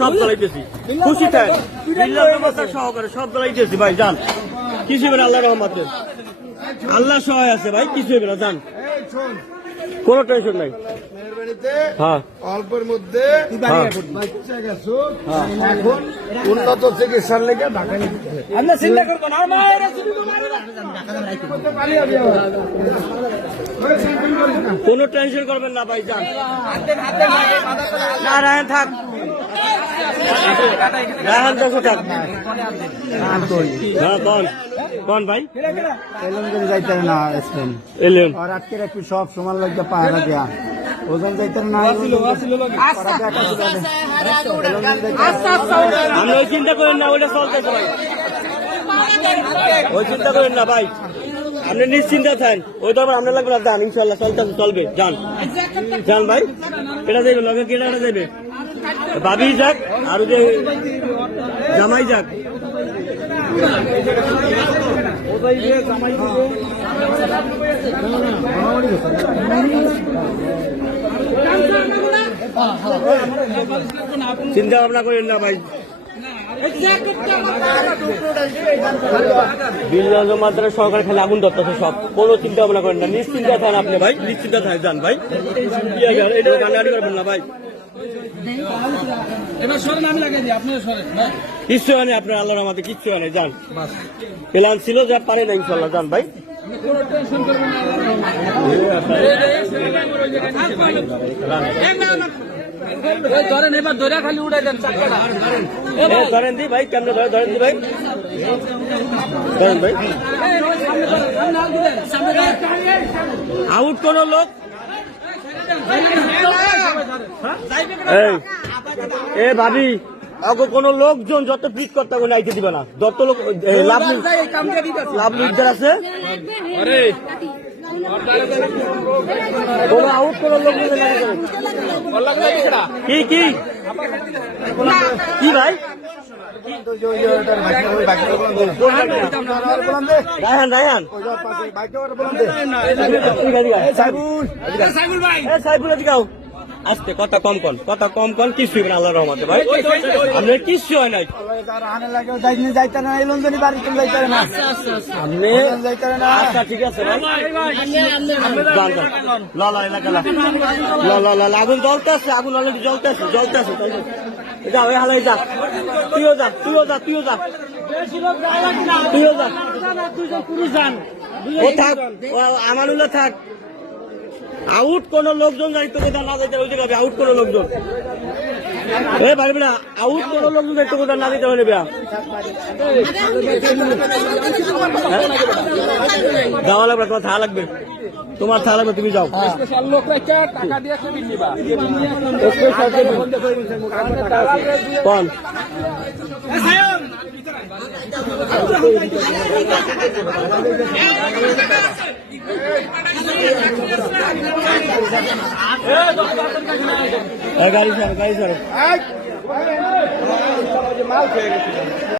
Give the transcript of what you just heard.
সব দলাইতেছি খুশি থাকেন সহকারে সব দলাইতেছি ভাই যান কিছু হবে না আল্লাহ রহমতে আল্লাহ সহায় আছে ভাই কিছু হবে না যান কোনো টেনশন নাই হ্যাঁ অল্পের মধ্যে বাচ্চা গেছো এখন উন্নত চিকিৎসার লেগে ঢাকা নিতে চিন্তা করবেন কোনো টেনশন করবেন না ভাই যান না রায়ন থাক রায়ন দেখো থাক হ্যাঁ কন ভাই এলেন যাইতে না স্পেন এলেন আর আজকে একটু সব সমান লাগছে পাহাড়া দেয়া ওজন যাইতে না আমরা ওই চিন্তা করেন না ওইটা চলতেছে ভাই ওই চিন্তা করেন না ভাই আপনি নিশ্চিন্তা থাকেন ওই তো আপনার লাগবে না যান ইনশাল্লাহ চলতেছে চলবে যান যান ভাই কেটা যাবে লগে কেটা যাবে ভাবি যাক আর যে জামাই যাক চিন্তা ভাবনা করেন না ভাই মাত্রা সরকার খেলে আগুন ধরতেছে সব কোনো চিন্তা ভাবনা করেন না নিশ্চিন্তা থাকেন আপনি ভাই নিশ্চিন্তা থাকেন যান ভাই এটা গাড়ি করবেন না ভাই কিচ্ছু হয় না আপনার আল্লাহর আমাদের কিচ্ছু হয় না যান প্ল্যান ছিল যা পারে না ইনশাল্লাহ যান ভাই ধরেন এবার ধরে খালি উড়াই দেন ধরেন দি ভাই কেমন ধরেন দি ভাই ধরেন ভাই আউট কোন লোক এ ভাবি আগে কোন লোকজন যত পিক করতে হবে নাইতে দিবে না যত লোক লাভ লিডার আছে আউট কোন লোক কি কি কি ভাই রায়হান রায়হান সাইবুল দিকাও আজকে কথা কম কন কিছু হবে না আল্লাহর রহমতে ভাই আপনার কিছু হয় নাই আচ্ছা ঠিক আছে আগুন জ্বলতে আছে আগুন অলরেডি জ্বলতে আছে যা ওই হালাই যা তুইও যা ও থাক আমানুল্লাহ থাক আউট কোন লোকজন যাইতে কোথাও না যাইতে ওই জায়গায় আউট কোন লোকজন এ পারবে না আউট কোন লোকজন যাইতে কোথাও না যেতে হবে যাওয়া লাগবে তোমার থা লাগবে তুমি যাও কোন গাড়ি সর